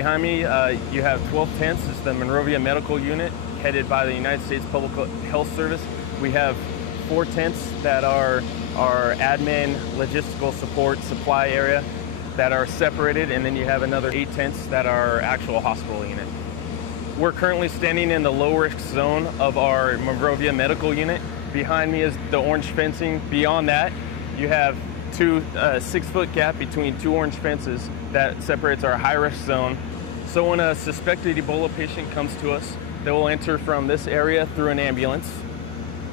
Behind me, you have 12 tents. It's the Monrovia Medical Unit, headed by the United States Public Health Service. We have 4 tents that are our admin, logistical support, supply area that are separated, and then you have another 8 tents that are actual hospital unit. We're currently standing in the low-risk zone of our Monrovia Medical Unit. Behind me is the orange fencing. Beyond that, you have 6-foot gap between 2 orange fences that separates our high-risk zone. So when a suspected Ebola patient comes to us, they will enter from this area through an ambulance,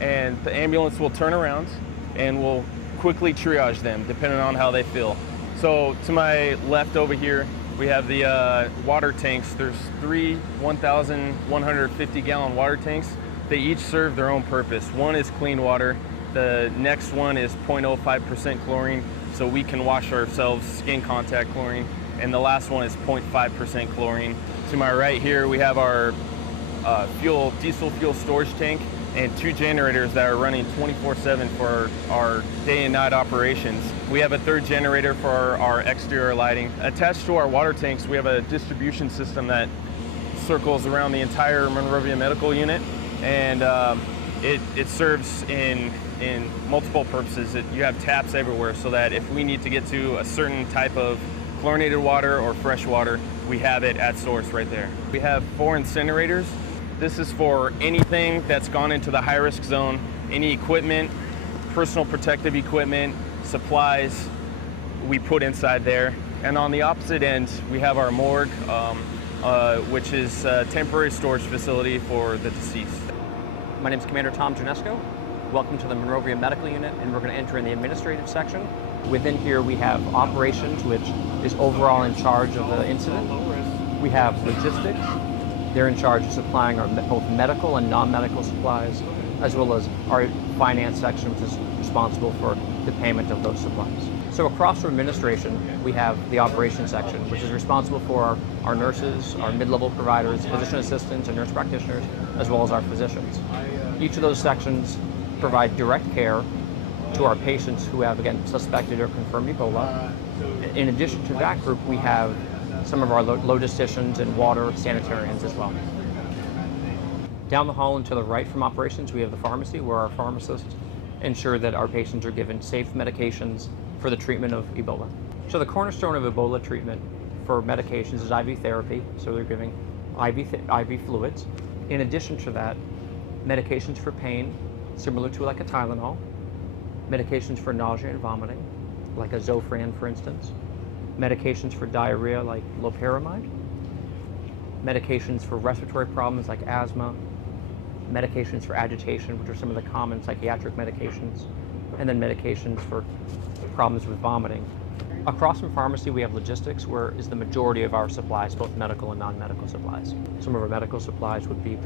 and the ambulance will turn around and will quickly triage them depending on how they feel. So to my left over here, we have the water tanks. There's 3 1,150-gallon water tanks. They each serve their own purpose. One is clean water. The next one is 0.05% chlorine, so we can wash ourselves, skin contact chlorine. And the last one is 0.5% chlorine. To my right here, we have our diesel fuel storage tank and 2 generators that are running 24/7 for our day and night operations. We have a 3rd generator for our exterior lighting. Attached to our water tanks, we have a distribution system that circles around the entire Monrovia Medical Unit, and it serves in multiple purposes. You have taps everywhere so that if we need to get to a certain type of chlorinated water or fresh water, we have it at source right there. We have 4 incinerators. This is for anything that's gone into the high-risk zone, any equipment, personal protective equipment, supplies, we put inside there. And on the opposite end, we have our morgue, which is a temporary storage facility for the deceased. My name is Commander Janisko. Welcome to the Monrovia Medical Unit, and we're going to enter in the administrative section. Within here we have operations, which is overall in charge of the incident. We have logistics. They're in charge of supplying our both medical and non-medical supplies, as well as our finance section, which is responsible for the payment of those supplies. So across from administration, we have the operations section, which is responsible for our nurses, our mid-level providers, physician assistants, and nurse practitioners, as well as our physicians. Each of those sections provide direct care to our patients who have, again, suspected or confirmed Ebola. In addition to that group, we have some of our logisticians and water sanitarians as well. Down the hall and to the right from operations, we have the pharmacy, where our pharmacists ensure that our patients are given safe medications for the treatment of Ebola. So the cornerstone of Ebola treatment for medications is IV therapy, so they're giving IV fluids. In addition to that, medications for pain, similar to like a Tylenol, medications for nausea and vomiting, like a Zofran, for instance, medications for diarrhea like loperamide, medications for respiratory problems like asthma, medications for agitation, which are some of the common psychiatric medications, and then medications for problems with vomiting. Across from pharmacy, we have logistics, where is the majority of our supplies, both medical and non-medical supplies. Some of our medical supplies would be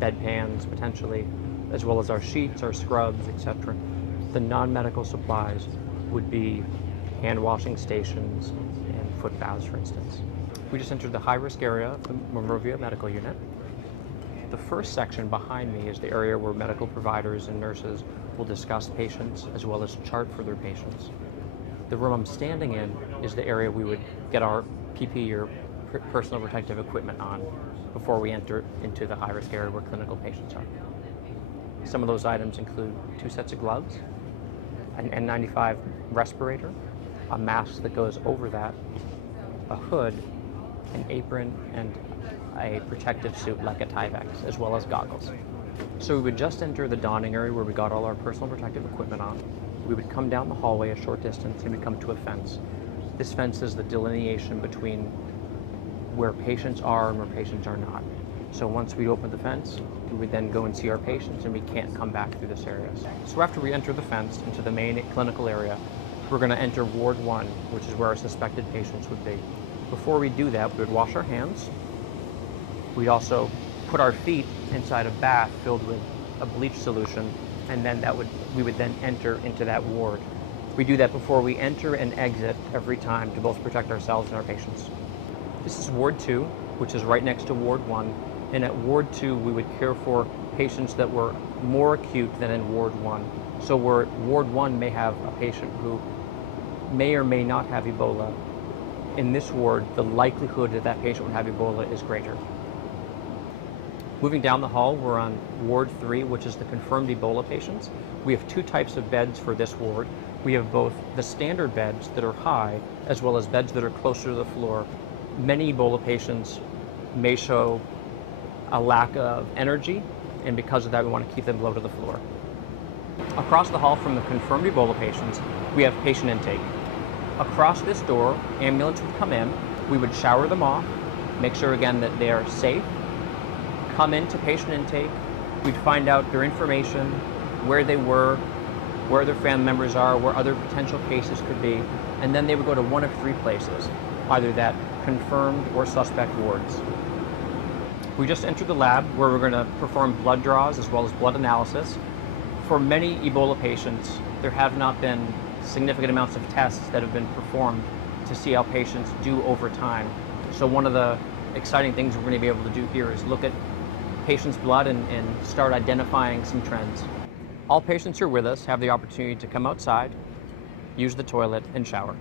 bedpans, potentially, as well as our sheets, our scrubs, etc. The non-medical supplies would be hand washing stations and foot baths, for instance. We just entered the high-risk area of the Monrovia Medical Unit. The first section behind me is the area where medical providers and nurses will discuss patients as well as chart for their patients. The room I'm standing in is the area we would get our PPE or personal protective equipment on before we enter into the high-risk area where clinical patients are. Some of those items include 2 sets of gloves, an N95 respirator, a mask that goes over that, a hood, an apron, and a protective suit like a Tyvek, as well as goggles. So we would just enter the donning area where we got all our personal protective equipment on. We would come down the hallway a short distance and we'd come to a fence. This fence is the delineation between where patients are and where patients are not. So once we open the fence, we would then go and see our patients, and we can't come back through this area. So after we enter the fence into the main clinical area, we're going to enter Ward 1, which is where our suspected patients would be. Before we do that, we would wash our hands. We'd also put our feet inside a bath filled with a bleach solution, and then we would then enter into that ward. We do that before we enter and exit every time to both protect ourselves and our patients. This is Ward 2, which is right next to Ward 1. And at Ward 2, we would care for patients that were more acute than in Ward 1. So where Ward 1 may have a patient who may or may not have Ebola, in this ward, the likelihood that that patient would have Ebola is greater. Moving down the hall, we're on Ward 3, which is the confirmed Ebola patients. We have two types of beds for this ward. We have both the standard beds that are high, as well as beds that are closer to the floor. Many Ebola patients may show a lack of energy, and because of that, we want to keep them low to the floor. Across the hall from the confirmed Ebola patients, we have patient intake. Across this door, ambulance would come in, we would shower them off, make sure again that they are safe, come into patient intake, we'd find out their information, where they were, where their family members are, where other potential cases could be, and then they would go to one of three places, either that confirmed or suspect wards. We just entered the lab where we're going to perform blood draws as well as blood analysis. For many Ebola patients, there have not been significant amounts of tests that have been performed to see how patients do over time. So one of the exciting things we're going to be able to do here is look at patients' blood and start identifying some trends. All patients who are with us have the opportunity to come outside, use the toilet, and shower.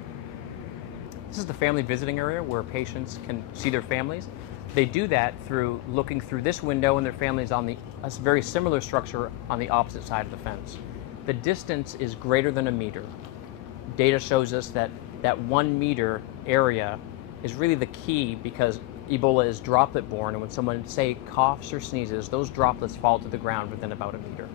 This is the family visiting area where patients can see their families. They do that through looking through this window and their families on a very similar structure on the opposite side of the fence. The distance is greater than a meter. Data shows us that that 1 meter area is really the key because Ebola is droplet borne, and when someone, say, coughs or sneezes, those droplets fall to the ground within about a meter.